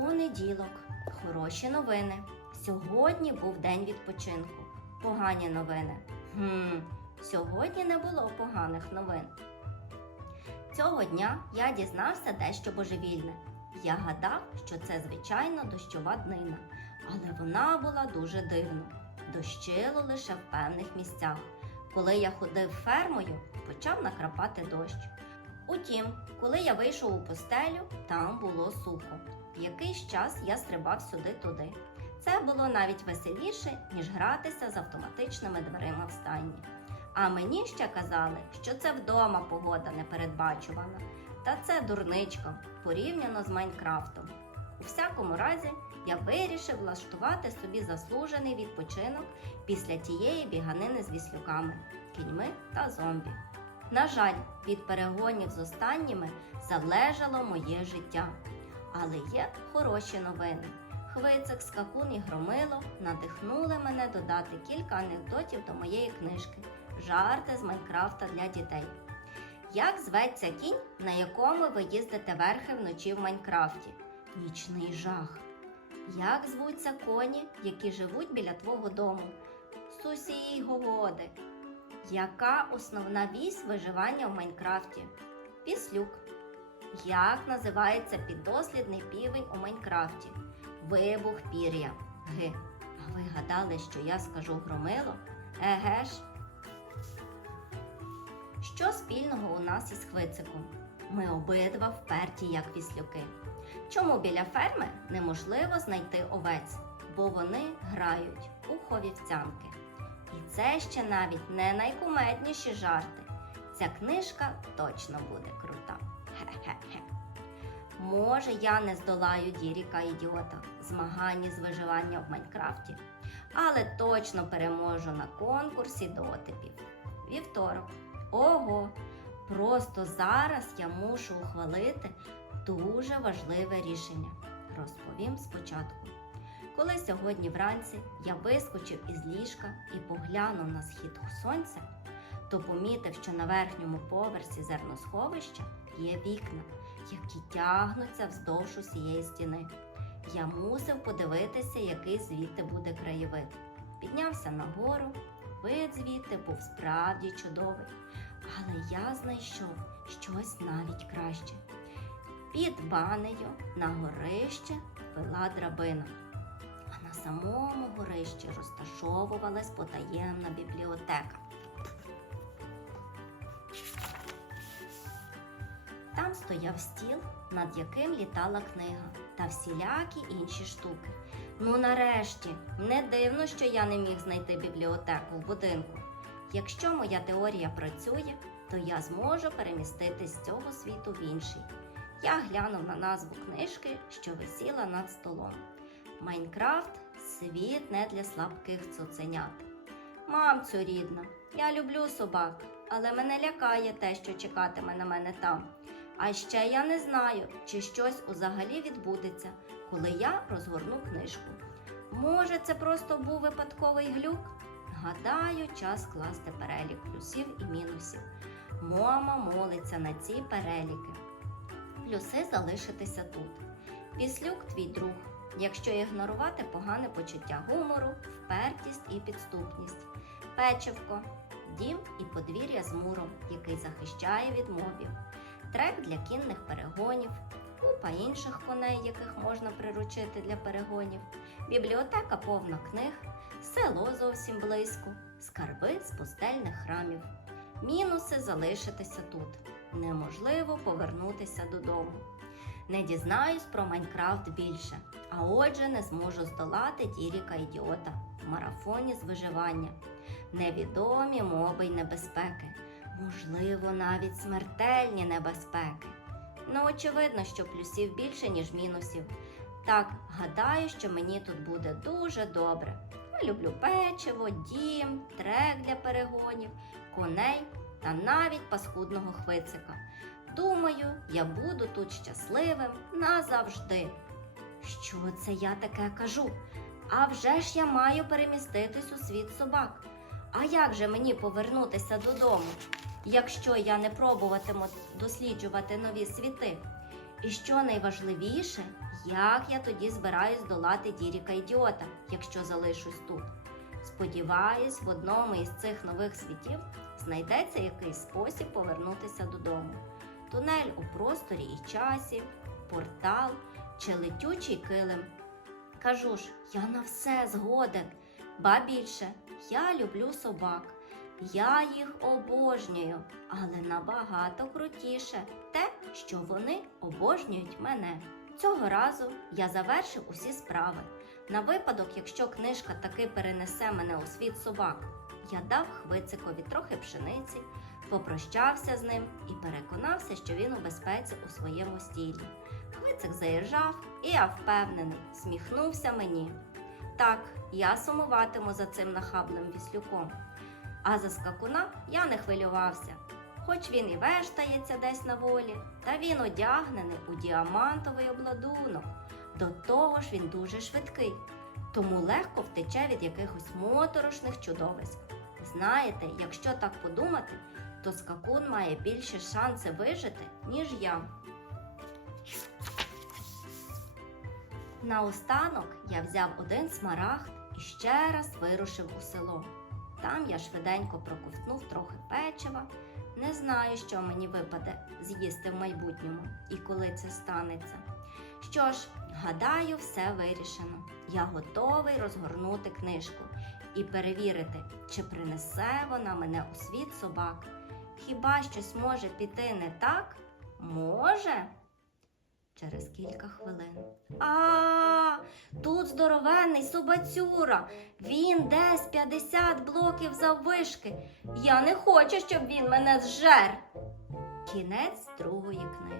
Понеділок. Хороші новини. Сьогодні був день відпочинку. Погані новини. Хм, сьогодні не було поганих новин. Цього дня я дізнався дещо божевільне. Я гадав, що це звичайно дощова днина, але вона була дуже дивна. Дощило лише в певних місцях. Коли я ходив фермою, почав накрапати дощ. Утім, коли я вийшов у постелю, там було сухо. Якийсь час я стрибав сюди-туди. Це було навіть веселіше, ніж гратися з автоматичними дверима в стайні. А мені ще казали, що це вдома погода непередбачувана. Та це дурничка порівняно з Майнкрафтом. У всякому разі, я вирішив влаштувати собі заслужений відпочинок після тієї біганини з віслюками, кіньми та зомбі. На жаль, від перегонів з останніми залежало моє життя. Але є хороші новини. Хвицик, скакун і громило надихнули мене додати кілька анекдотів до моєї книжки Жарти з Майнкрафта для дітей. Як зветься кінь, на якому ви їздите верхи вночі в Майнкрафті? Нічний жах. Як звуться коні, які живуть біля твого дому? Сусій гогоди. Яка основна вісь виживання в Майнкрафті? Післюк. Як називається піддослідний півень у Майнкрафті? Вибух пір'я. Г. А ви гадали, що я скажу громило? Еге ж. Що спільного у нас із Хвициком? Ми обидва вперті, як віслюки. Чому біля ферми неможливо знайти овець? Бо вони грають у ховівцянки. І це ще навіть не найкумедніші жарти. Ця книжка точно буде крута. Хе-хе-хе. Може, я не здолаю Діріка ідіота в змаганні з виживання в Майнкрафті, але точно переможу на конкурсі дотипів. Вівторок. Ого! Просто зараз я мушу ухвалити дуже важливе рішення. Розповім спочатку. Коли сьогодні вранці я вискочив із ліжка і поглянув на схід сонця, то помітив, що на верхньому поверсі зерносховища є вікна, які тягнуться вздовж усієї стіни. Я мусив подивитися, який звідти буде краєвид. Піднявся нагору, вид звідти був справді чудовий, але я знайшов щось навіть краще. Під банею на горище вела драбина, самому горищі розташовувалась потаємна бібліотека. Там стояв стіл, над яким літала книга та всілякі інші штуки. Ну, нарешті, не дивно, що я не міг знайти бібліотеку в будинку. Якщо моя теорія працює, то я зможу переміститись з цього світу в інший. Я глянув на назву книжки, що висіла над столом. Майнкрафт світ не для слабких цуценят. Мамцю рідна, я люблю собак, але мене лякає те, що чекатиме на мене там. А ще я не знаю, чи щось взагалі відбудеться, коли я розгорну книжку. Може, це просто був випадковий глюк? Гадаю, час класти перелік плюсів і мінусів. Мама молиться на ці переліки. Плюси залишитися тут. Післюк твій друг, якщо ігнорувати погане почуття гумору, впертість і підступність. Печивко, дім і подвір'я з муром, який захищає від мобів трек для кінних перегонів, купа інших коней, яких можна приручити для перегонів, бібліотека повна книг, село зовсім близько, скарби з пустельних храмів. Мінуси залишитися тут. Неможливо повернутися додому. Не дізнаюсь про Майнкрафт більше, а отже, не зможу здолати Діріка ідіота в марафоні з виживання. Невідомі моби й небезпеки можливо, навіть смертельні небезпеки. Ну, очевидно, що плюсів більше, ніж мінусів. Так, гадаю, що мені тут буде дуже добре. Я люблю печиво, дім, трек для перегонів, коней та навіть паскудного хвицика. Думаю, я буду тут щасливим назавжди. Що це я таке кажу? А вже ж я маю переміститись у світ собак. А як же мені повернутися додому? якщо я не пробуватиму досліджувати нові світи. І що найважливіше, як я тоді збираюсь долати Діріка ідіота, якщо залишусь тут. Сподіваюсь, в одному із цих нових світів знайдеться якийсь спосіб повернутися додому. Тунель у просторі і часі, портал чи летючий килим. Кажу ж, я на все згоден. Ба більше, я люблю собак. Я їх обожнюю, але набагато крутіше те, що вони обожнюють мене. Цього разу я завершив усі справи. На випадок, якщо книжка таки перенесе мене у світ собак, я дав Хвицикові трохи пшениці, попрощався з ним і переконався, що він у безпеці у своєму стілі. Хвицик заіржав, і я впевнений, сміхнувся мені. Так, я сумуватиму за цим нахаблим віслюком. А за скакуна я не хвилювався. Хоч він і вештається десь на волі, та він одягнений у діамантовий обладунок. До того ж він дуже швидкий, тому легко втече від якихось моторошних чудовиськ. Знаєте, якщо так подумати, то скакун має більше шанси вижити, ніж я. Наостанок я взяв один смарагд і ще раз вирушив у село. Там я швиденько проковтнув трохи печива. Не знаю, що мені випаде з'їсти в майбутньому і коли це станеться. Що ж, гадаю, все вирішено. Я готовий розгорнути книжку і перевірити, чи принесе вона мене у світ собак. Хіба щось може піти не так? Може? Через кілька хвилин. А, тут здоровенний собацюра. Він десь 50 блоків заввишки. Я не хочу, щоб він мене зжер. Кінець другої книги.